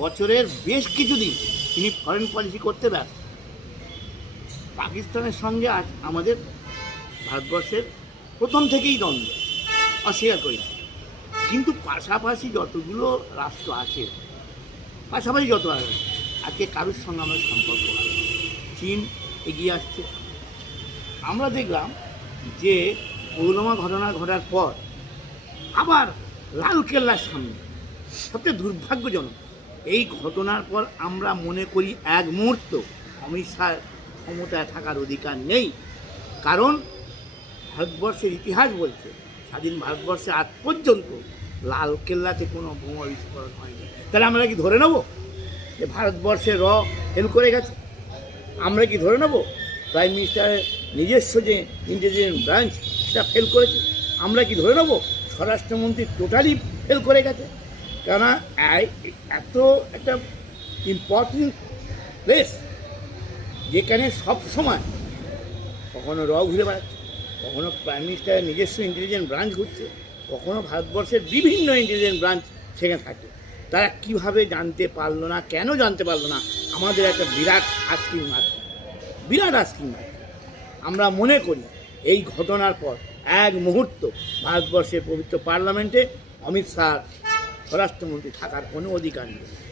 বছরের বেশ কিছুদিন তিনি ফরেন পলিসি করতে ব্যস্ত। পাকিস্তানের সঙ্গে আজ আমাদের ভারতবর্ষের প্রথম থেকেই দ্বন্দ্ব, অস্বীকার করি না। কিন্তু পাশাপাশি যতগুলো রাষ্ট্র আছে, পাশাপাশি যত আছে, আজকে কারোর সঙ্গে আমাদের সম্পর্ক ভালো। চীন এগিয়ে আসছে। আমরা দেখলাম যে পুলওয়ামা ঘটনা ঘটার পর আবার লালকেল্লার সামনে, সবচেয়ে দুর্ভাগ্যজনক এই ঘটনার পর আমরা মনে করি এক মুহূর্ত অমিত শাহ ক্ষমতায় থাকার অধিকার নেই। কারণ ভারতবর্ষের ইতিহাস বলছে স্বাধীন ভারতবর্ষে আজ পর্যন্ত লালকেল্লাতে কোনো বোমা বিস্ফোরণ হয়নি। তাহলে আমরা কি ধরে নেব যে ভারতবর্ষে ফেল করে গেছে? আমরা কি ধরে নেব প্রাইম মিনিস্টারের নিজস্ব যে ইন্টেলিজেন্স ব্রাঞ্চ সেটা ফেল করেছে? আমরা কি ধরে নেব স্বরাষ্ট্রমন্ত্রী টোটালি ফেল করে গেছে? কেননা এত একটা ইম্পর্টেন্ট প্লেস যেখানে সব সময় কখনো ঘুরে বেড়াচ্ছে, কখনো প্রাইম মিনিস্টারের নিজস্ব ইন্টেলিজেন্স ব্রাঞ্চ ঘুরছে, কখনো ভারতবর্ষের বিভিন্ন ইন্টেলিজেন্স ব্রাঞ্চ সেখানে থাকে। তারা কিভাবে জানতে পারলো না, কেন জানতে পারলো না? আমাদের একটা বিরাট আস্কিং মার্ক। আমরা মনে করি এই ঘটনার পর এক মুহূর্ত ভারতবর্ষের পবিত্র পার্লামেন্টে অমিত শাহ স্বরাষ্ট্রমন্ত্রী থাকার কোনো অধিকার নেই।